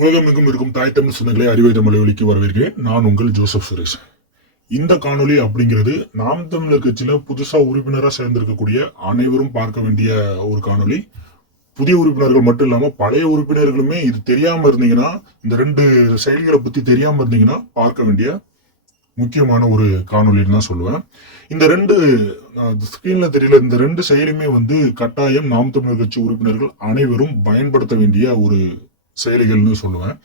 உலகமெங்கும் இருக்கும் தாய் தமிழ் சொந்தங்களை அறிவை தமிழ் ஒலிக்கு வரவேற்கிறேன். நான் உங்கள் ஜோசப் சுரேஷ். இந்த காணொளி அப்படிங்கிறது நாம் தமிழர் கட்சியில் புதுசாக உறுப்பினராக சேர்ந்திருக்கக்கூடிய அனைவரும் பார்க்க வேண்டிய ஒரு காணொளி. புதிய உறுப்பினர்கள் மட்டும் இல்லாமல் பழைய உறுப்பினர்களுமே இது தெரியாமல் இருந்தீங்கன்னா இந்த ரெண்டு செயலிகளை பற்றி தெரியாமல் இருந்தீங்கன்னா பார்க்க வேண்டிய முக்கியமான ஒரு காணொலின்னு தான் சொல்லுவேன். இந்த ரெண்டு ஸ்கிரீன்ல தெரியல இந்த ரெண்டு செயலியுமே வந்து கட்டாயம் நாம் தமிழர் கட்சி உறுப்பினர்கள் அனைவரும் பயன்படுத்த வேண்டிய ஒரு செயலிகள்னு சொல்லுவேன்.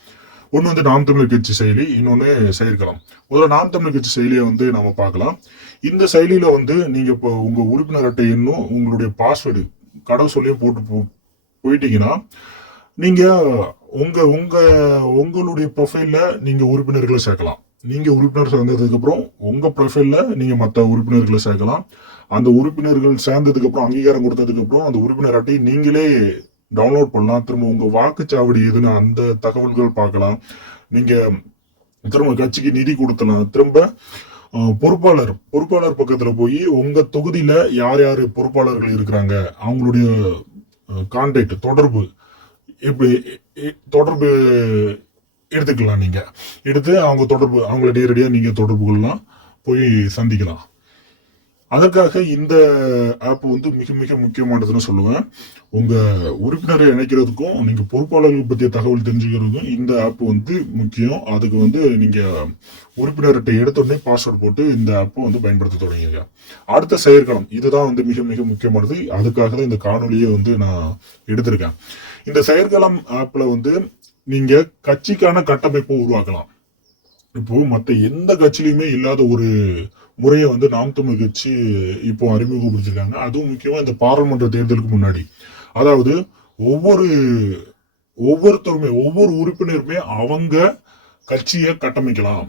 ஒன்று வந்து நாம் தமிழர் கட்சி செயலி இன்னொன்று செயற்கலாம் முதல்ல நாம் தமிழர் கட்சி செயலியை வந்து நம்ம பார்க்கலாம். இந்த செயலியில் வந்து நீங்கள் இப்போ உங்கள் உறுப்பினர் அட்டை இன்னும் உங்களுடைய பாஸ்வேர்டு கடவுள் சொல்லியும் போட்டு போ- போயிட்டீங்கன்னா நீங்கள் உங்கள் உங்கள் உங்களுடைய ப்ரொஃபைலில் நீங்கள் உறுப்பினர்களை சேர்க்கலாம். நீங்கள் உறுப்பினர் சேர்ந்ததுக்கப்புறம் உங்கள் ப்ரொஃபைலில் நீங்கள் மற்ற உறுப்பினர்களை சேர்க்கலாம். அந்த உறுப்பினர்கள் சேர்ந்ததுக்கப்புறம் அங்கீகாரம் கொடுத்ததுக்கப்புறம் அந்த உறுப்பினர் அட்டையை நீங்களே டவுன்லோட் பண்ணலாம். திரும்ப உங்கள் வாக்குச்சாவடி எதுன்னு அந்த தகவல்கள் பார்க்கலாம். நீங்கள் திரும்ப கட்சிக்கு நிதி கொடுத்தலாம் திரும்ப பொறுப்பாளர் பொறுப்பாளர் பக்கத்தில் போய் உங்கள் தொகுதியில் யார் யார் பொறுப்பாளர்கள் இருக்கிறாங்க? அவங்களுடைய கான்டாக்ட் தொடர்பு இப்படி இ- தொடர்பு எடுத்துக்கலாம் நீங்கள் எடுத்து அவங்க தொடர்பு அவங்கள நேரடியாக நீங்கள் தொடர்பு கொள்ளலாம். போய் சந்திக்கலாம். அதற்காக இந்த ஆப் வந்து மிக மிக முக்கியமானதுன்னு சொல்லுவேன். உங்க உறுப்பினரை இணைக்கிறதுக்கும் நீங்க பொறுப்பாளர்கள் பற்றிய தகவல் தெரிஞ்சுக்கிறதுக்கும் இந்த ஆப் வந்து முக்கியம். அதுக்கு வந்து நீங்க உறுப்பினர்கிட்ட எடுத்தோடனே பாஸ்வேர்டு போட்டு இந்த ஆப்பை வந்து பயன்படுத்த தொடங்கிங்க அடுத்த செயற்களம் இதுதான் வந்து மிக மிக முக்கியமானது. அதுக்காக தான் இந்த காணொலியை வந்து நான் எடுத்திருக்கேன். இந்த செயற்களம் ஆப்ல வந்து நீங்க கட்சிக்கான கட்டமைப்பை உருவாக்கலாம். இப்போ மற்ற எந்த கட்சியிலுமே இல்லாத ஒரு முறையை வந்து நாம் தமிழ் கட்சி இப்போ அறிமுகப்படுத்திருக்காங்க. அதுவும் முக்கியமா இந்த பாராளுமன்ற தேர்தலுக்கு முன்னாடி. அதாவது ஒவ்வொரு ஒவ்வொருத்தருமே ஒவ்வொரு உறுப்பினருமே அவங்க கட்சியை கட்டமைக்கலாம்.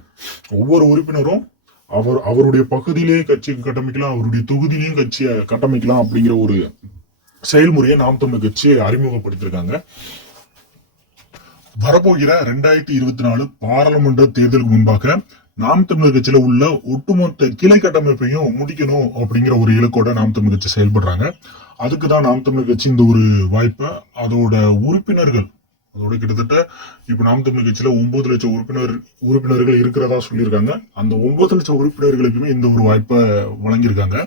ஒவ்வொரு உறுப்பினரும் அவர் அவருடைய பகுதியிலேயே கட்சி கட்டமைக்கலாம் அவருடைய தொகுதியிலையும் கட்சியை கட்டமைக்கலாம் அப்படிங்கிற ஒரு செயல்முறையை நாம் தமிழ் கட்சி அறிமுகப்படுத்திருக்காங்க. வரப்போகிற ரெண்டாயிரத்தி இருபத்தி நாலு பாராளுமன்ற தேர்தலுக்கு முன்பாக நாம் தமிழர் கட்சியில உள்ள ஒட்டுமொத்த கிளை கட்டமைப்பையும் முடிக்கணும் அப்படிங்கிற ஒரு இலக்கோட நாம் தமிழர் கட்சி செயல்படுறாங்க. அதுக்கு தான் நாம் தமிழர் கட்சி இந்த ஒரு வாய்ப்பை அதோட உறுப்பினர்கள் அதோட கிட்டத்தட்ட இப்ப நாம் தமிழ் கட்சியில ஒன்பது லட்சம் உறுப்பினர் உறுப்பினர்கள் இருக்கிறதா சொல்லியிருக்காங்க. அந்த ஒன்பது லட்சம் உறுப்பினர்களுக்குமே இந்த ஒரு வாய்ப்பை வழங்கியிருக்காங்க.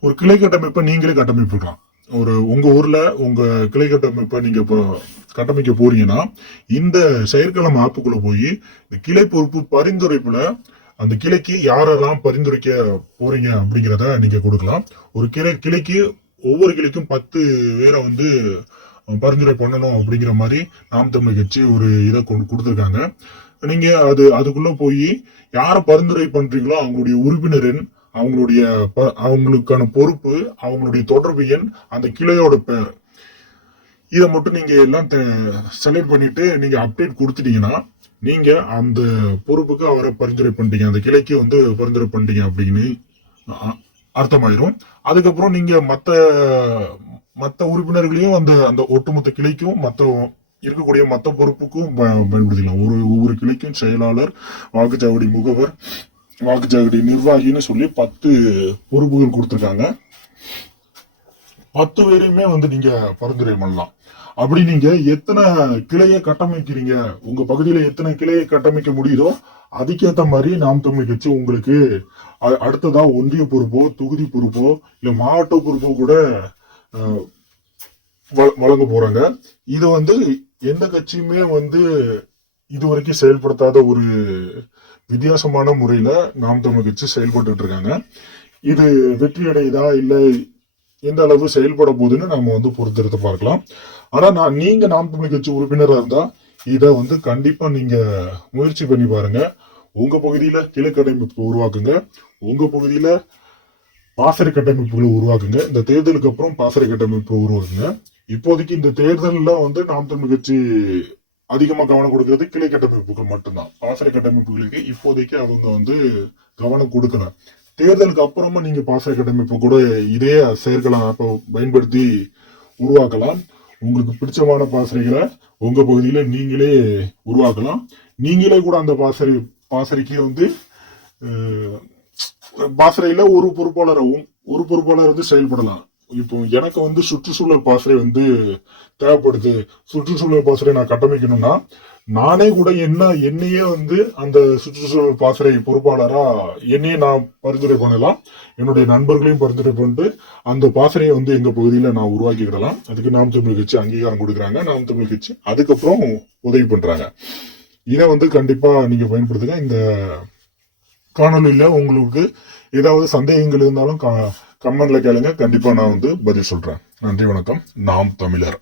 ஒரு கிளை கட்டமைப்பை நீங்களே கட்டமைப்பிருக்கலாம் ஒரு உங்க ஊர்ல உங்க கிளை கட்டமைப்பை நீங்க இப்போ கட்டமைக்க போறீங்கன்னா இந்த செயற்களம் ஆப்புக்குள்ளே போய் இந்த கிளை பொறுப்பு பரிந்துரைப்புல அந்த கிளைக்கு யாரெல்லாம் பரிந்துரைக்க போறீங்க அப்படிங்கிறத நீங்க கொடுக்கலாம். ஒரு கிளை கிளைக்கு ஒவ்வொரு கிளைக்கும் பத்து பேரை வந்து பரிந்துரை பண்ணணும் அப்படிங்கிற மாதிரி நாம் தமிழ் கட்சி ஒரு இதை கொண்டு கொடுத்துருக்காங்க. நீங்க அது அதுக்குள்ள போய் யாரை பரிந்துரை பண்றீங்களோ அவங்களுடைய உறுப்பினர் அவங்களுடைய ப- அவங்களுக்கான பொறுப்பு அவங்களுடைய தொடர்பு எண் அந்த கிளையோட பேர் இதை மட்டும் நீங்கள் எல்லாம் செலக்ட் பண்ணிட்டு நீங்கள் அப்டேட் கொடுத்துட்டீங்கன்னா நீங்கள் அந்த பொறுப்புக்கு அவரை பரிந்துரை பண்ணிட்டீங்க. அந்த கிளைக்கு வந்து பரிந்துரை பண்ணிட்டீங்க அப்படின்னு அ- அர்த்தமாயிரும். அதுக்கப்புறம் நீங்கள் மற்ற மற்ற உறுப்பினர்களையும் அந்த அந்த ஒட்டுமொத்த கிளைக்கும் மற்ற இருக்கக்கூடிய மற்ற பொறுப்புக்கும் பயன்படுத்திக்கலாம். ஒரு ஒவ்வொரு கிளைக்கும் செயலாளர் வாக்குச்சாவடி முகவர் வாக்குச்சாவடி நிர்வாகின்னு சொல்லி பத்து பொறுப்புகள் கொடுத்துருக்காங்க. பத்து பேரையுமே வந்து நீங்க பரிந்துரை பண்ணலாம். அப்படி நீங்க எத்தனை கிளையை கட்டமைக்கிறீங்க? உங்க பகுதியில எத்தனை கிளையை கட்டமைக்க முடியுதோ அதுக்கேத்த மாதிரி நாம் தமிழ் கட்சி உங்களுக்கு அ- அடுத்ததா ஒன்றிய பொறுப்போ தொகுதி பொறுப்போ இல்ல மாவட்ட பொறுப்போ கூட வ- வழங்க போறாங்க. இது வந்து எந்த கட்சியுமே வந்து இதுவரைக்கும் செயல்படுத்தாத ஒரு வித்தியாசமான முறையில் நாம் தமிழ் கட்சி செயல்பட்டு இருக்காங்க. இது வெற்றி அடையுதா இல்லை எந்த அளவு செயல்பட போகுதுன்னு நம்ம வந்து பொறுத்தெடுத்து பார்க்கலாம். ஆனால் நான் நீங்கள் நாம் தமிழ் கட்சி உறுப்பினராக இருந்தால் இதை வந்து கண்டிப்பாக நீங்கள் முயற்சி பண்ணி பாருங்கள் உங்கள் பகுதியில் கிழக்கடைமைப்பு உருவாக்குங்க. உங்கள் பகுதியில் பாசறை கட்டமைப்புகளை உருவாக்குங்க. இந்த தேர்தலுக்கு அப்புறம் பாசறை கட்டமைப்பு உருவாக்குங்க. இப்போதைக்கு இந்த தேர்தலில் வந்து நாம் தமிழ் கட்சி அதிகமா கவனம் கொடுக்கிறது கிளை கட்டமைப்புகள் மட்டும்தான். பாசறை கட்டமைப்புகளுக்கு இப்போதைக்கு அவங்க வந்து கவனம் கொடுக்கல. தேர்தலுக்கு அப்புறமா நீங்க பாசறை கட்டமைப்பு கூட இதே செயற்கலாம் இப்போ பயன்படுத்தி உருவாக்கலாம். உங்களுக்கு பிடிச்சமான பாசறைகளை உங்க பகுதியில நீங்களே உருவாக்கலாம். நீங்களே கூட அந்த பாசறை பாசறைக்கு வந்து பாசறையில ஒரு பொறுப்பாளரவும் ஒரு பொறுப்பாளர் வந்து செயல்படலாம். இப்போ எனக்கு வந்து சுற்றுச்சூழல் பாசறை வந்து தேவைப்படுது. சுற்றுச்சூழல் பாசறை நான் கட்டமைக்கணும்னா நானே கூட என்ன என்னையே வந்து அந்த சுற்றுச்சூழல் பாசறை பொறுப்பாளராக என்னையே நான் பரிந்துரை பண்ணலாம். என்னுடைய நண்பர்களையும் பரிந்துரை பண்ணிட்டு அந்த பாசறையை வந்து எங்கள் பகுதியில் நான் உருவாக்கிக்கிடலாம். அதுக்கு நாம் தமிழ் கட்சி அங்கீகாரம் கொடுக்குறாங்க. நாம் தமிழ் கட்சி அதுக்கப்புறம் உதவி பண்ணுறாங்க இதை வந்து கண்டிப்பாக நீங்கள் பயன்படுத்துங்க. இந்த காணொலியில் உங்களுக்கு ஏதாவது சந்தேகங்கள் இருந்தாலும் கா கமெண்ட்ல கேளுங்க. கண்டிப்பா நான் வந்து பதில் சொல்றேன். நன்றி வணக்கம். நாம் தமிழர்.